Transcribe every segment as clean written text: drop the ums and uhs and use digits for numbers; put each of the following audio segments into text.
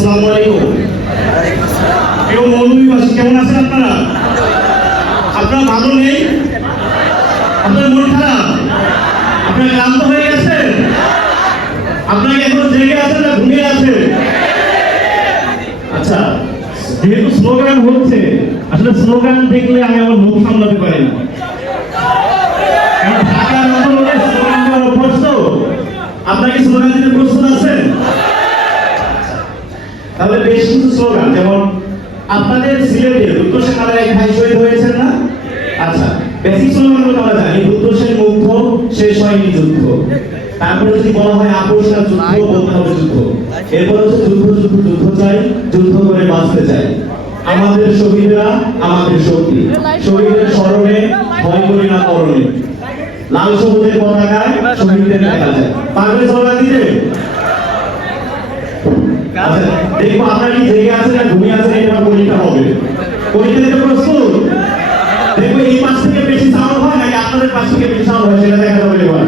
আসসালামু আলাইকুম। প্রিয় মৌলভীবাসী, কেমন আছেন আপনারা? আপনারা ভালো নেই? আপনার মন খারাপ? আপনারা ক্লান্ত হয়ে গেছেন? আপনারা এখন জেগে আছেন না ঘুমিয়ে আছেন? আচ্ছা, যেহেতু স্লোগান হচ্ছে, আসলে স্লোগান দেখলে আমি আমার মুখ সামলাতে পারি না। ঢাকার আন্দোলনে স্লোগান দেওয়ার অভ্যস্ত। আপনারা কি স্লোগান দিতে প্রস্তুত আছেন? তাহলে বেশ কিছু স্লোগান, যেমন আপনাদের সিলেটের রুদ্রসেন নামের এক ভাই শহীদ হয়েছেন না? আচ্ছা, বেসিক স্লোগানগুলো আমরা জানি। রুদ্রসেন মুগ্ধ, শেষ হয়নি যুদ্ধ। তারপরে যদি বলা হয় আপোষ না যুদ্ধ, বলতে হবে যুদ্ধ। এরপর হচ্ছে যুদ্ধ যুদ্ধ যুদ্ধ চাই, যুদ্ধ করে বাঁচতে চাই। আমাদের শহীদরা আমাদের শক্তি, শহীদের স্মরণে ভয় করি না মরণে। লাল সবুজের পতাকায় শহীদদের দেখা যায়। পারবে স্লোগান দিতে? আচ্ছা, দেখবো আপনারা কি জেগে আছেন না ঘুমিয়ে আছেন, এটা পরীক্ষা হবে। পরীক্ষা দিতে প্রস্তুত? দেখবো এই পাশ থেকে বেশি সাউন্ড হয় নাকি আপনাদের পাশ থেকে বেশি সাউন্ড হয়, সেটা দেখা যাবে এবার।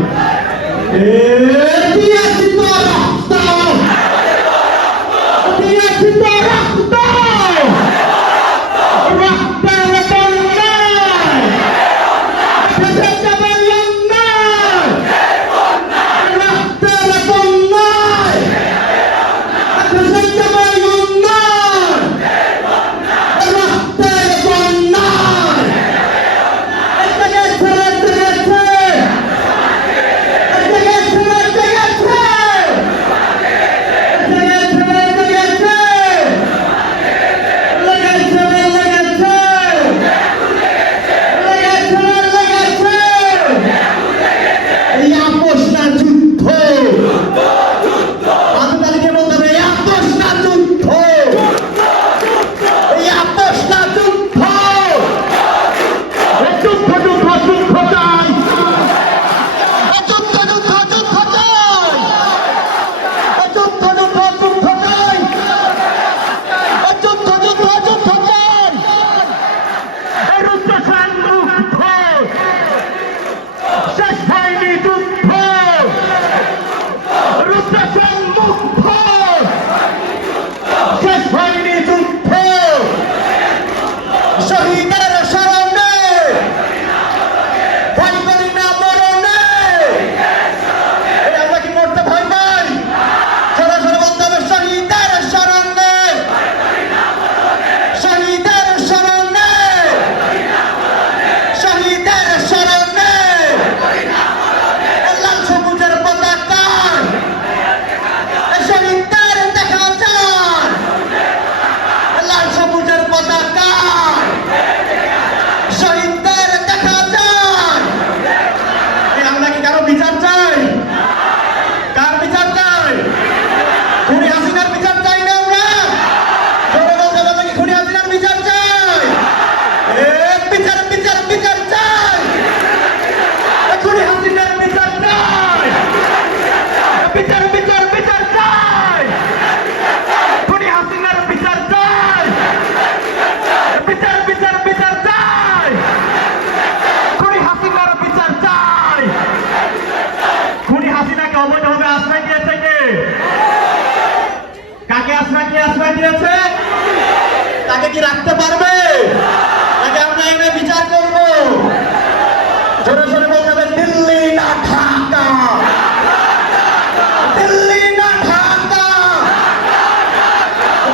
তাকে কি রাখতে পারবে নাকি আমরা এখানে বিচার করব? জোরে জোরে বলতে হবে, দিল্লি না ঢাকা, দিল্লি না ঢাকা,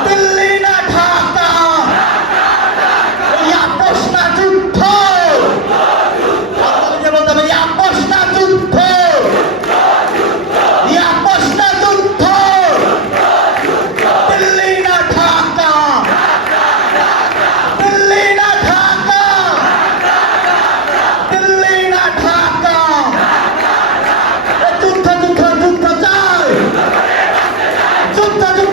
দিল্লি না ঢাকা। এই আপোষ না যুদ্ধ, আপনাদেরকে বলতে হবে আপোষ না যুদ্ধ, আপোষ না যুদ্ধ, দিল্লি না ঢাকা, দিল্লি না ঢাকা, দিল্লি না ঢাকা। যুদ্ধ যুদ্ধ যুদ্ধ চাই, যুদ্ধ যুদ্ধ